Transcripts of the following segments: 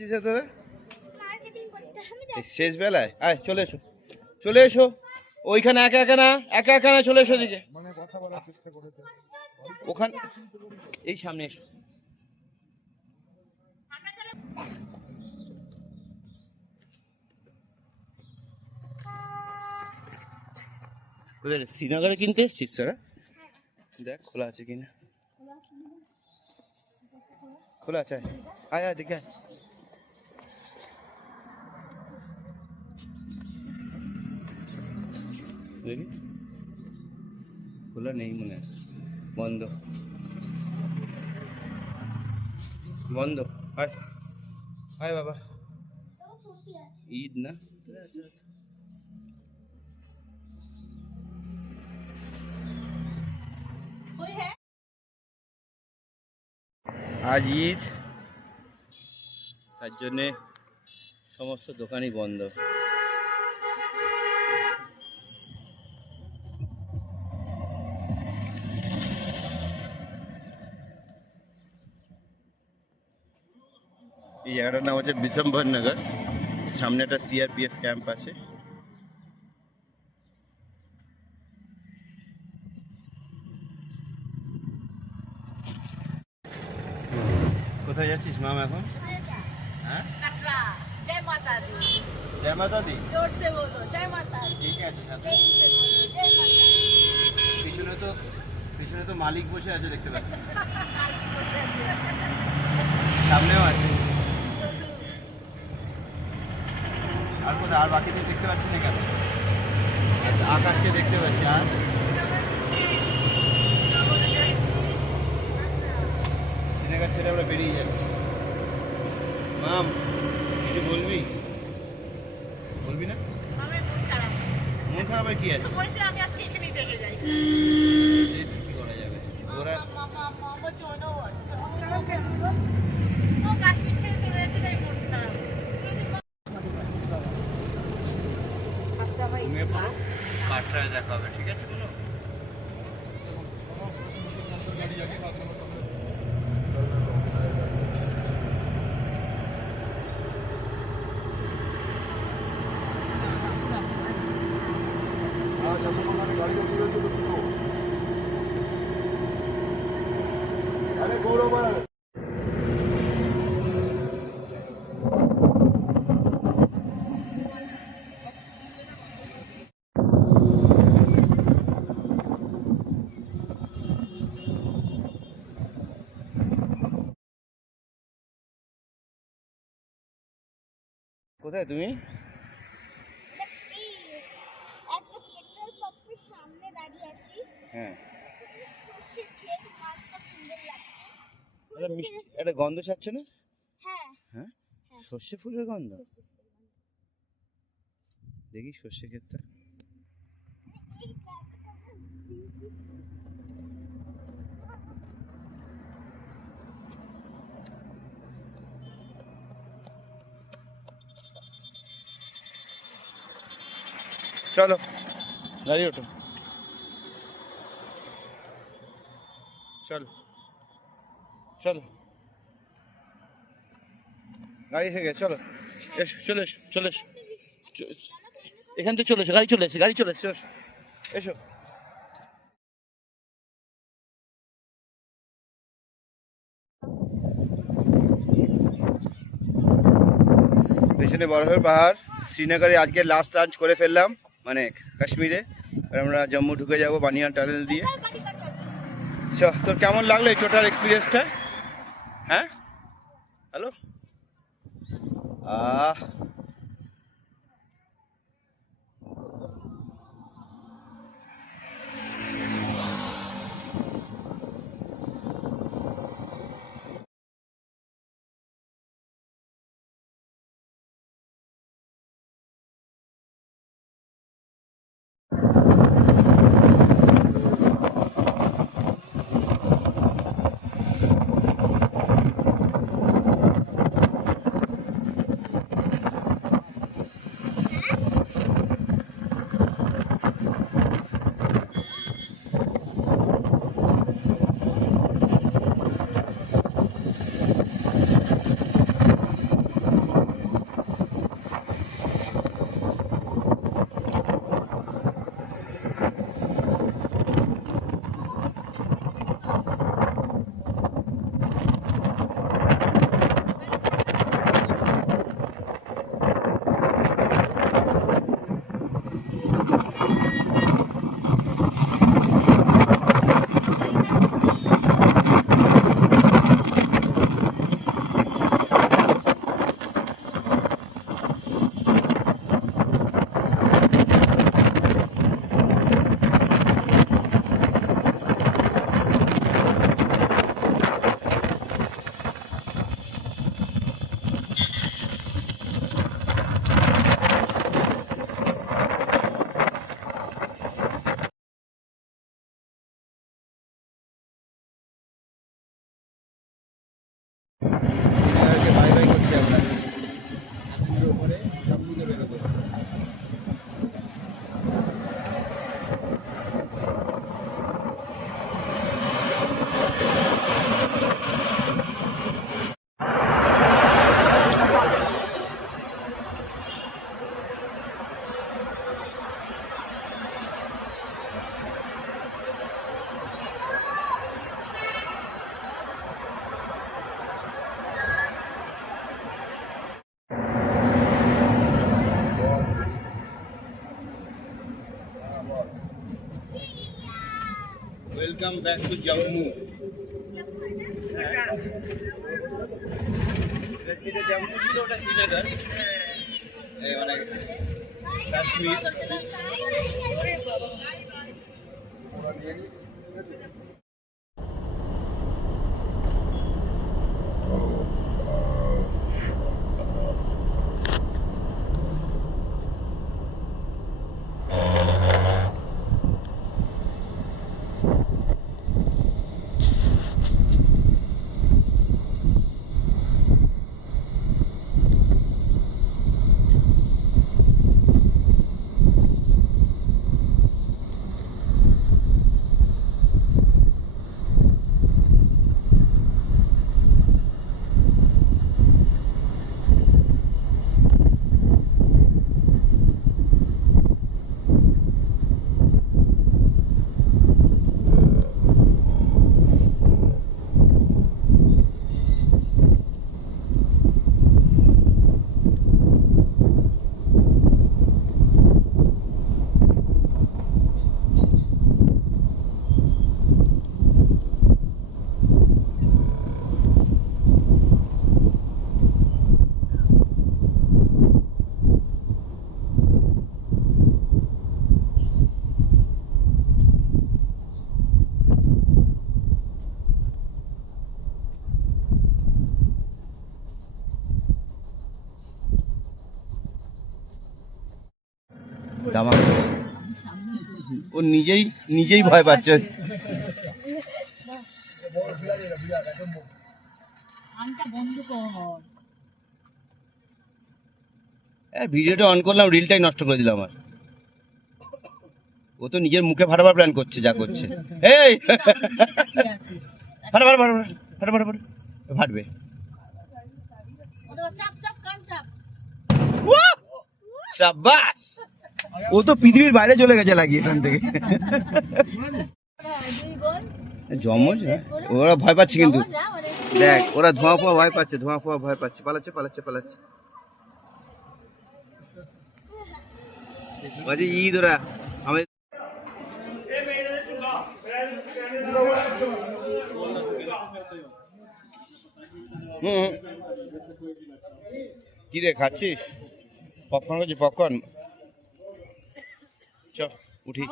তোরা শেষ বেলায় আয় চলে এসো, চলে এসো ওইখানে একা একা না, একা একা না, চলে এসো দিকে ওখানে, এই সামনে এসো। কোথায় শ্রীনগরে কিনতে এসছিস তোরা? দেখ খোলা আছে কিনা, খোলা আছে, আয় আয় দেখে আয়। দেখি খোলা নেই মনে হয়, বন্ধ বন্ধ। আয় আয় বাবা, ঈদ না আজ ঈদ, তার জন্যে সমস্ত দোকানই বন্ধ। এই জায়গাটার নাম হচ্ছে বিশম্বর নগর, সামনে একটা সিআরপিএফ ক্যাম্প আছে। কোথায় যাচ্ছিস মাম এখন? হ্যাঁ জয় মাতা দি, জয় মাতা দি, জোর সে বলো জয় মাতা দি। ঠিক আছে, সাথে পিছনে তো মালিক বসে আছে দেখতে পাচ্ছি, সামনেও আছে। আর কোথায়, আর বাকিদের দেখতে পাচ্ছি না কেন? আকাশকে দেখতে পাচ্ছি। আর শ্রীনগর ছেড়ে আমরা বেরিয়ে যাচ্ছি। মাম কিছু বলবি? বলবি না? মন খারাপ কি আছে? আমি আজকে এখানেই থেকে যাই, কি করা যাবে? ওরা কাঠটা দেখা হবে, ঠিক আছে? কোনো কোথায় তুমি? হ্যাঁ, একটা গন্ধ ছাড়ছে না? হ্যাঁ, সর্ষে ফুলের গন্ধ। দেখি সর্ষে ক্ষেতটা। চলো গাড়ি ওঠো, চলো চলো গাড়ি থেকে চলো, এসো চলে এসো, চলে এসো, এখান থেকে চলে এসো, গাড়ি চলে এসে, গাড়ি চলে এসো, এসো। পেছনে বরফের পাহাড়। শ্রীনগরে আজকে লাস্ট লাঞ্চ করে ফেললাম, মানে কাশ্মীরে। আমরা জম্মু ঢুকে যাবো বানিয়ান টানেল দিয়ে। তোর কেমন লাগলো এই টোটাল এক্সপিরিয়েন্সটা? হ্যাঁ, hello, welcome back to Jammu. যেটা জম্মু ছিল ওটা শ্রীনগর, মানে কাশ্মীর। জামা ও নিজেই ভয় পাচ্ছে। ভিডিওটা অন করলাম, রিলটাই নষ্ট করে দিল আমার। ও তো নিজের মুখে ফাটাবার প্ল্যান করছে, যা করছে। এই ফাটবে। শাবাশ, ও তো পৃথিবীর বাইরে চলে গেছে লাগিয়ে এখান থেকে। জমজ ওরা ভয় পাচ্ছে, কিন্তু দেখ ওরা ধোঁয়া ফোয়া ভয় পাচ্ছে, পালাচ্ছে। বাজে ঈদ ওরা আমি কি রে খাচ্ছিস? পপকর্ন খাচ্ছিস? পপকর্ন চ উঠি।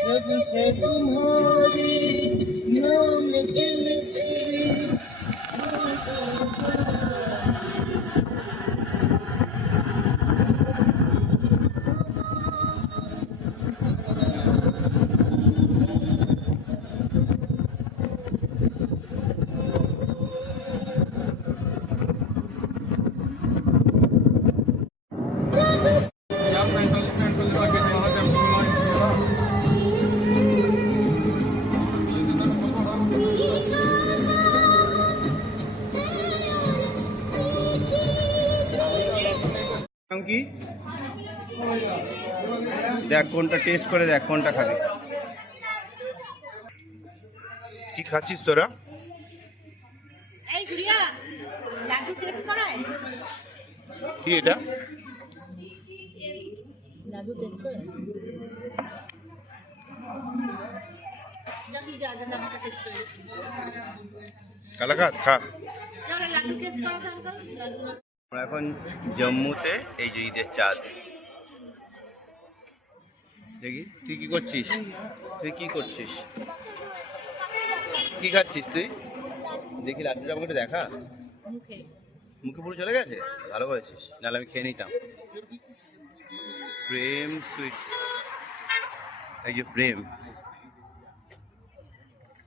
जब से तुम्हारी नाम के मिसरी কি দেখ, কোনটা টেস্ট করে দেখ, কোনটা খাবি। কি খাচ্ছিস তোরা? কি এটা? কালাকাত খা। আমরা এখন জম্মুতে, এই যে ঈদের চাঁদ। দেখি তুই কি করছিস, কি খাচ্ছিস তুই? দেখি লাড্ডুটা আমাকে একটু দেখা। মুখে পুরো চলে গেছে, ভালো করেছিস, নাহলে আমি খেয়ে নিতাম। প্রেম সুইটস, এই যে প্রেম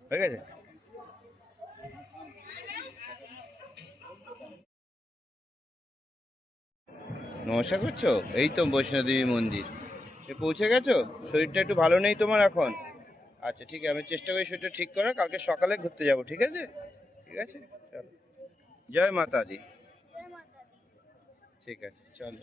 হয়ে গেছে। নমস্কার করছো? এই তো বৈষ্ণোদেবী মন্দির পৌঁছে গেছো। শরীরটা একটু ভালো নেই তোমার এখন? আচ্ছা ঠিক আছে, আমি চেষ্টা করি শরীরটা ঠিক করার। কালকে সকালে ঘুরতে যাবো, ঠিক আছে? চলো, জয় মাতা দি। ঠিক আছে চলো।